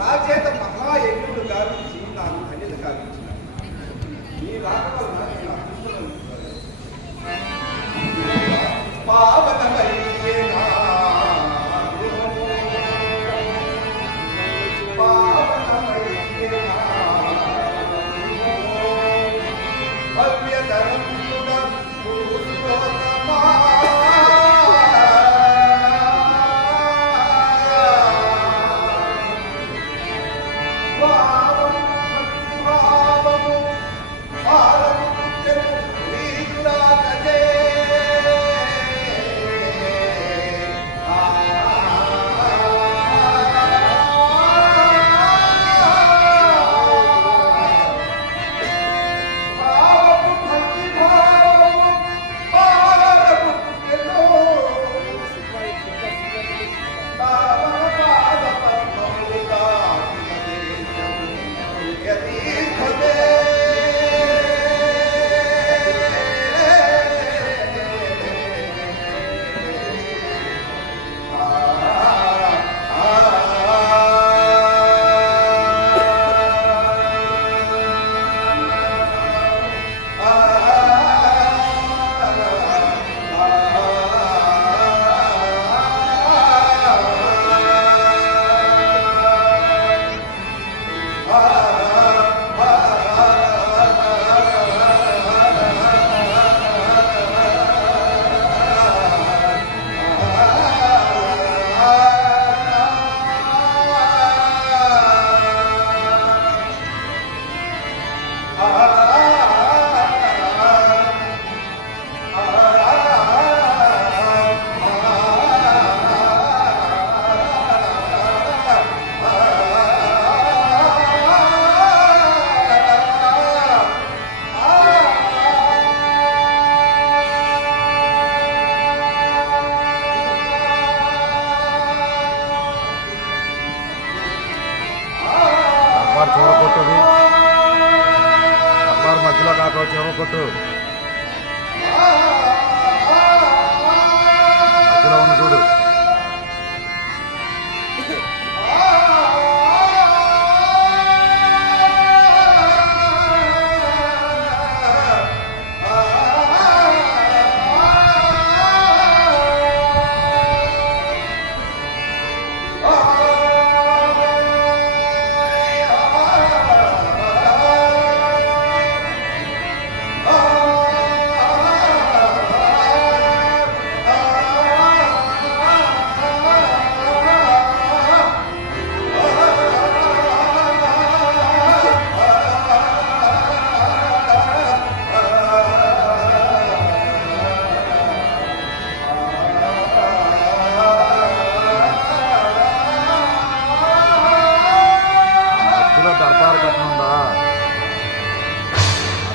నా చేత మహాయజ్ఞుడు గావించి నాకు ధన్యత కావించిన నీ రాక వలన నేను అదృష్టం పావనమయ్యేనా పావనమయ్యేనా భవ్యతరంగుణ పురుషోత్తమా చూడకొట్టుది అబ్బారు మధ్యలో కాక చూడకొట్టు మధ్యలో ఉన్న చూడు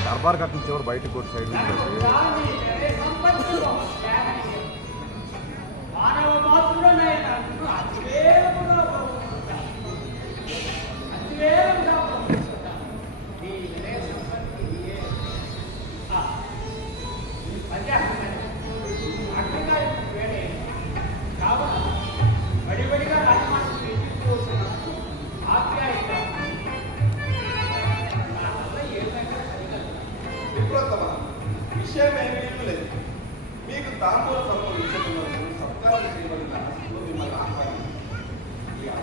దర్బార్ కట్టిన చివరి బయటకు వచ్చి సైడ్ విషయమేమీ లేదు. మీకు తాంబూల సంబంధించిన సత్కారం చేయబడిన మిమ్మల్ని ఆహ్వానించి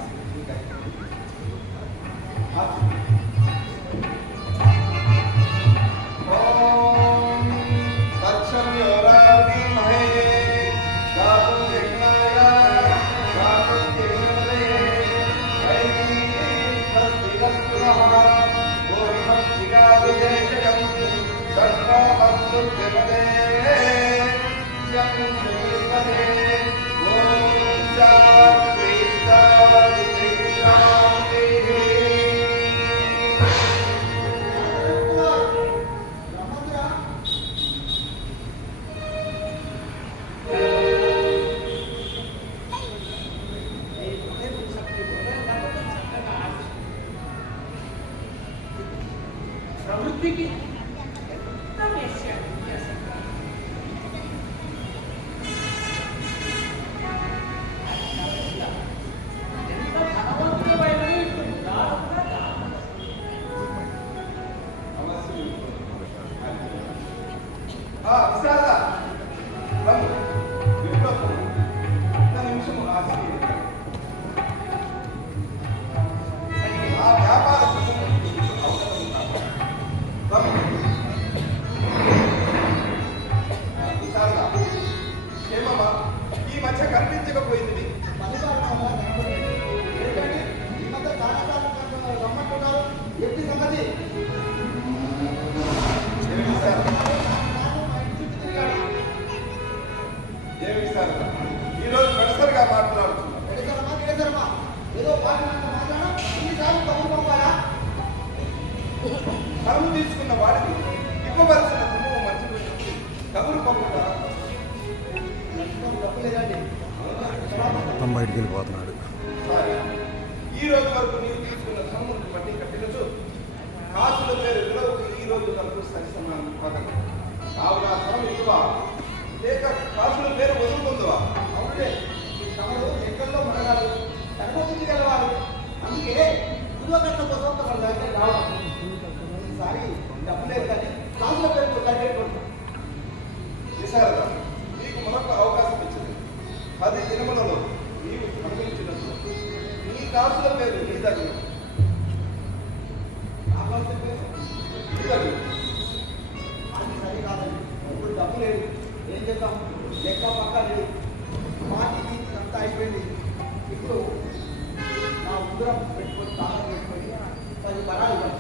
ప్రవృత్తికి ఎంత ధనవంతులైన ఏమి సార్ ఈరోజు పెడసరిగా మాట్లాడుతున్నాం. ఏదో పాడినంత మాత్రాన ఇన్నిసార్లు కబురు పంపాలా? కరువు తీసుకున్న వాడిని ఇవ్వవలసిన సొమ్ము మంచిది కబురు పంపుట తప్పు లేదండి. మొత్తం బయటికి వెళ్ళిపోతున్నాడు. సారీ. ఈ రోజు వరకు నీవు తీసుకున్న సొమ్మును బట్టి కట్టినచు కాసుల పేరు విలువకు ఈ రోజు వరకు సరిసమానం పగదు. కావున సొమ్ము ఇవ్వ లేక కాసుల పేరు వదులుకుందువా? అవునులే, తమరు ఎక్కల్లో మనగాలి తనకొచ్చింది గెలవాలి. అందుకే గురువకట్ల కోసం తమ దగ్గర రావడం. ఈసారి డబ్బు లేదు కానీ కాసుల పేరు తగ్గట్టుకుంటాం. విశారద నీకు మరొక అవకాశం ఇచ్చింది. 10 దినములలో నీవు అనుభవించినట్లు నీ కాసుల పేరు నీ దగ్గర కావాల్సిన పేరు నీ దగ్గర అది సరి కాదండి. ఇప్పుడు డబ్బు లేదు, ఏం చేద్దాం? లెక్క పక్క లేదు, మాటి గీతి అంతా అయిపోయింది. ఇప్పుడు నా ఉంగరం పెట్టుకొని తాళం పెట్టుకొని 10 పరాలు ఇవ్వాలి.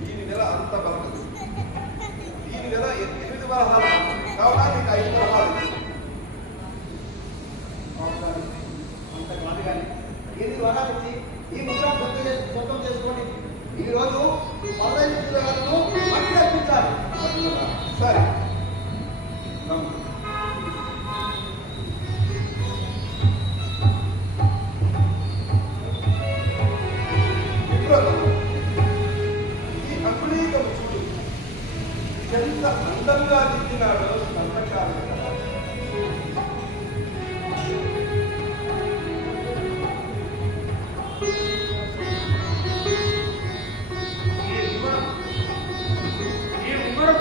దీని నెల అంత బలకదు. దీని నెల 8 వరహాలు కావున నీకు 5 వరహాలు అవసరం అంత కాదు కానీ 8 వరాలు ఇచ్చి ఈ ముద్ర సొంతం చేసుకోండి. ఈ రోజు 15 కిలోలను మట్టి కల్పించాలి. సరే నమ్ము. ఎప్పుడో ఈ అంకుళీకము చూడు ఎంత అందంగా దిద్దినాడో సంతకాలు కదా. ఈ ఉంగరం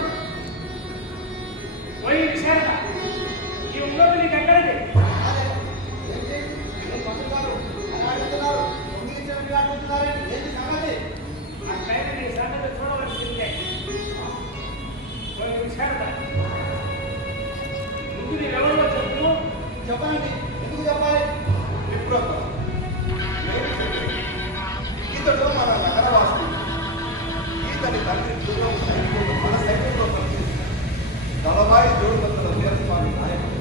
పోయి విశారద, ఈ ఉంగరం నీకు ఎక్కడిది? ఏంటి? ఏం మంత్రులు గారు అలా అడుగుతున్నారు? దొంగిలించడానికి అడుగుతున్నారండి. ఏంటి సంగతి? అట్లయితే నీ సంగతి చూడవలసిందే. పోయి విశారద, ముందు నీవెవరో చెప్పు. చెప్పనండి, ఎందుకు చెప్పాలి? ఎప్పుడో ఇతడు మన నగరవాసి. ఈతని తండ్రి పూర్వం సైనికుడు మన సైన్యంలో పనిచేసిన దళవాయి జోడుబంతుల వీరస్వామి నాయకుడు.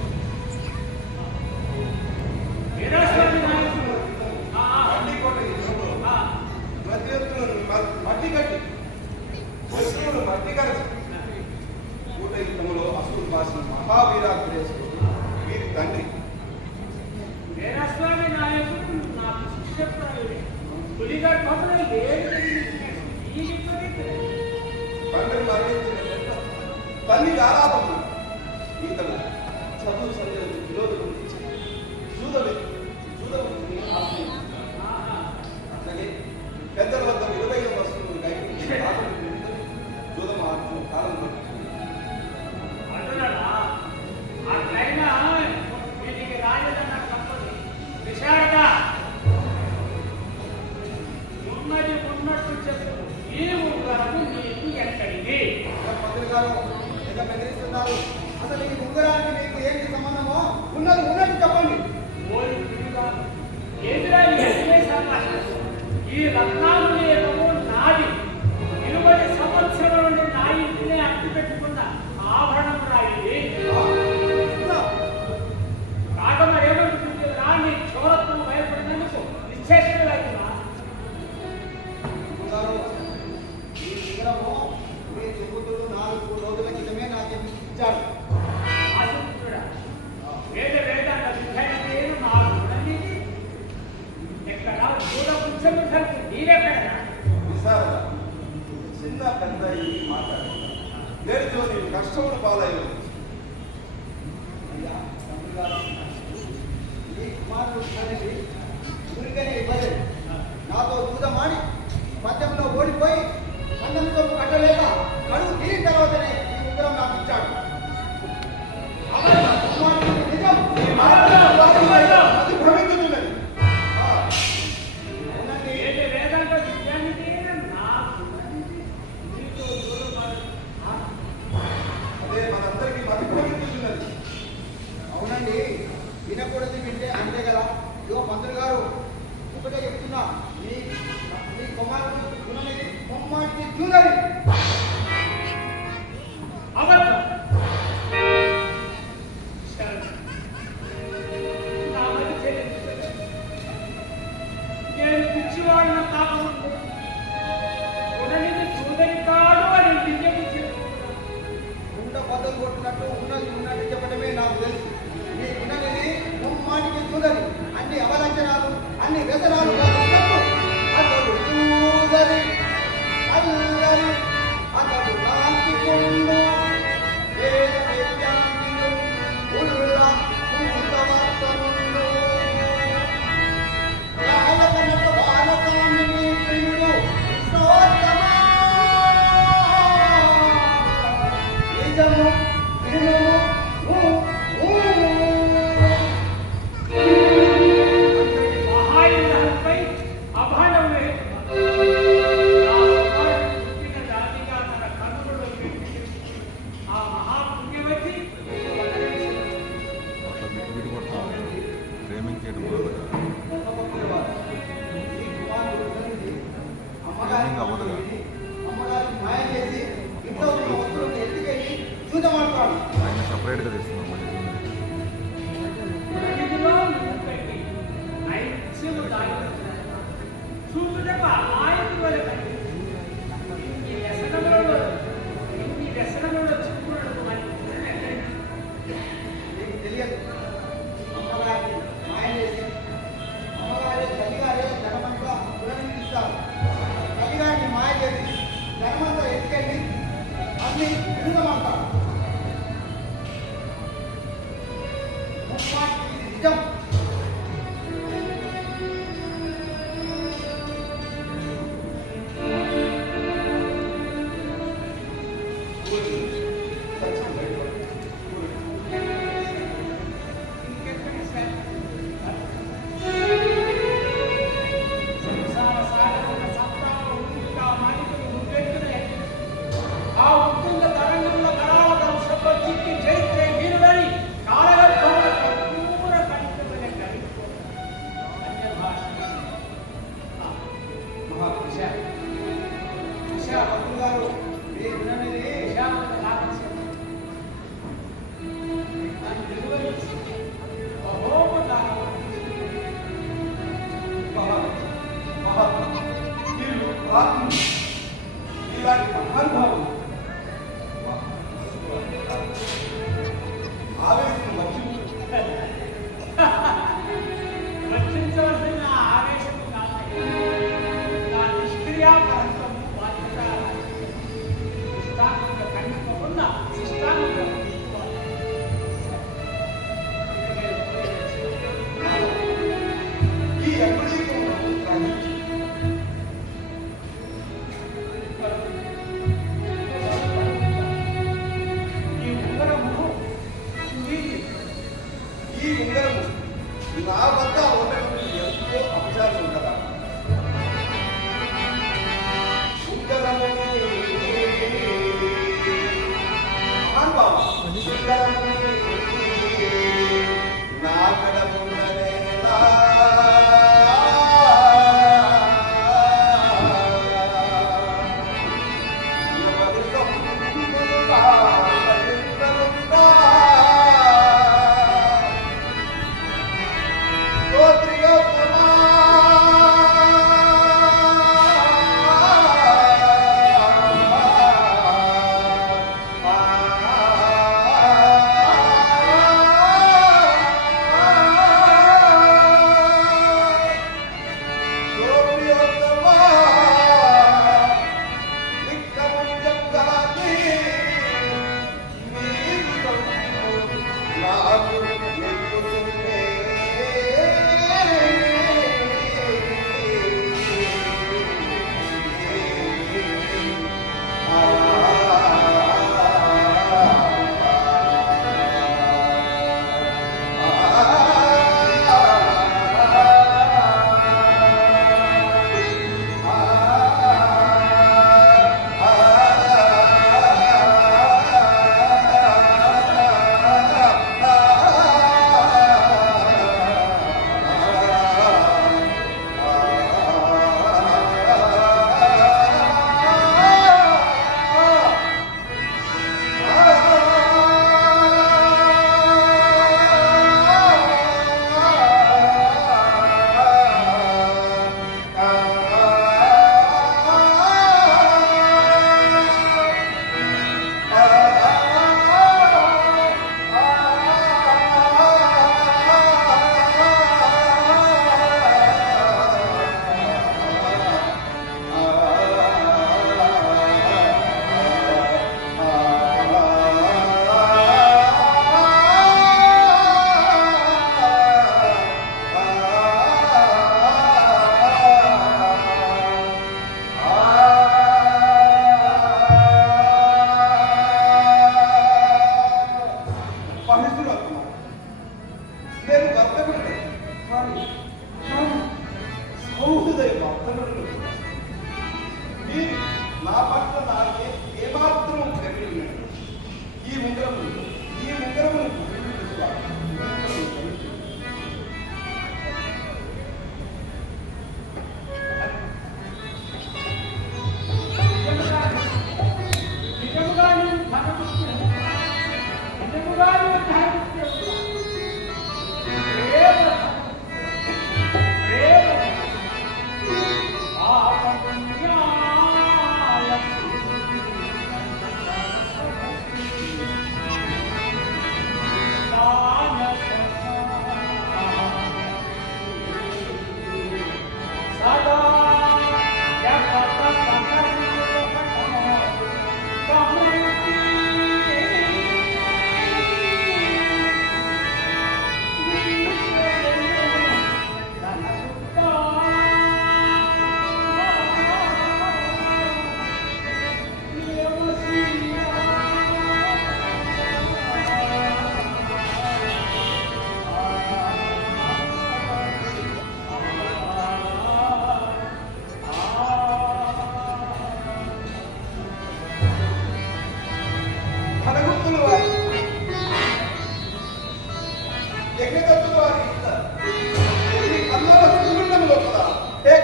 వీరస్వామి నాయకుడు. గండికోట యుద్ధంలో ప్రత్యర్థులను మట్టి కట్టి శత్రువులు మట్టి కలిసి కూట యుద్ధంలో అసురు బాసిన మహావీరాగ్రేసుడు వీరి తండ్రి. వీరస్వామి నాయకుడు నాకు శిష్యప్రాయుడే. పులిగా కోపం ఈ తండ్రి మరణించిన వెంట తల్లి ఆరాధన ఈతను చదువు సంజయ్ విరోధం చూడవృత్తిని అట్లాగే పెద్దల వద్ద విలువైన వస్తువులు గైకి జూదం ఆడుతున్న కాలం అంటున్నాడా? అట్లయినా వీటికి రాజదన్న తప్పదు. విశారద, ఉన్నది ఉన్నట్టు చెప్పు. ఈ ఉంగరము నీకు ఎక్కడిది? మంత్రులు గారు ఎంత బెదిరిస్తున్నారు? అసలు ఈ ఉంగరానికి మీకు ఏంటి సంబంధమో ఉన్నది ఉన్నట్టు చెప్పండి. ఓరి పిడుగా, ఎదురా ఎదురే సంభాషణ. ఈ రత్నాలు లేవో నాది. 20 సంవత్సరాల నుండి నా ఇంటినే అట్టి పెట్టుకున్న ఆభరణం రాయి. కాకమరేమంటుంది? రాని చోరత్వం భయపడినందుకు నిశ్చేష్టులైనా గారు, ఈ ఉంగరము మీ చెబుతుడు 4 రోజుల క్రితమే నాకు ఇచ్చాడు. ఆశిస్తుడా వేద వేదాంత విద్యని పేరు నాకు ఉన్నది. ఎక్కడ దూర పుచ్చము సరికి నీరెక్కడనా? విశారద చిన్న పెద్ద ఈ మాట్లాడారు నేడుతో నీవు కష్టములు పాలయ్యవు. అయ్యా మంత్రులు గారు, ఈ కుమారుడు అనేది ఊరికనే ఇవ్వలేదు. నాతో దూదమాడి మధ్యంలో ఓడిపోయి అన్నంతో కట్టలేక కడుగు తీరిన తర్వాతనే ఈ ఉంగరం నాకు ఇచ్చాడు. కుమారుడికి నిజం. అది భ్రమించుతున్నది. అవునండి, వేద వేదాంత విద్యాని పేరు నాకు ఉన్నది. నీతో దూరపడి అదే మనందరికీ మతి భ్రమించుతున్నది. అవునండి, వినకూడదు వింటే అంతే కదా. ఇదిగో మంత్రులు గారు, ఒకటే చెప్తున్నా, మీ కొట్టినట్టు ఉన్నది ఉన్నట్టు చెప్పడమే నాకు తెలుసు. నీ ఉన్నది ముమ్మాటికి చూడని అన్ని అవలక్షణాలు అన్ని వ్యసనాలు అతడు చూడని అల్లరి అతడు నాస్తికుండు వేద వేద్యాంగిలు ఉల్ల పూతవర్తనుండు బాలకనక బాలకామిని ప్రియుడు సోత్తమా నిజము వినుము మహాయుద్ధంపై అభాండములు నా కుమారుడు పుట్టిన జాతిగా తన కన్నులలో పెట్టి ఆ మహాపుణ్యవతి అట్లా బిట్టు కొడతా ప్రేమించేయడం మొదలుగా అమ్మగారికి మాయ చేసి ఇంట్లో ఉన్న వస్తువులను ఎత్తుకెళ్ళి చూడమంటాడు. ఆయన సపరేట్గా తెస్తున్నాం మళ్ళీ ప్రతిదిలో పెట్టి నైత్యము దాగి చూపుటకు అమాయకుల వలె కనిపించింది. ఇన్ని వ్యసనములలో చిక్కుకున్నట్టు నీకు తెలియదు. అమ్మగారిని మాయ చేసి అమ్మగారే తల్లిగారే ధనమంతా పునరుద్ధరిస్తారు. తల్లిగారిని మాయ చేసి ధనమంతా ఎత్తుకెళ్ళి అన్ని విడుదమంటారు. ముమ్మాటికి ఇది నిజం. సంసార సాగరమున సప్తాహం ఇంకా మాలికలు ముగ్గెట్టునే ఆ ఉత్తుంగ తరంగంలో కరాళ వంశంలో చిక్కి చరిత్రే వీరుడని కాలగర్భమున సంపూర్ణ కనిపించలే కలిపి అన్య భాష మహాపురుష పంతులు గారు మీరు విననిది ఇలాంటి మహానుభావులు ఆవేశం రక్షించవలసిన ఆవేశము కాదు నా నిష్క్రియాపరంతము బాధ్యత ఇష్టాంగ ఖండిపకుండా ఇష్టాంగ ఈ అగ్నికం గ్రహించి బహుహృదయ భక్తులను మీరు నా పట్ల నాకే ఏమాత్రం కనిపించండి. ఈ ఉంగరమును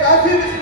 కాశీ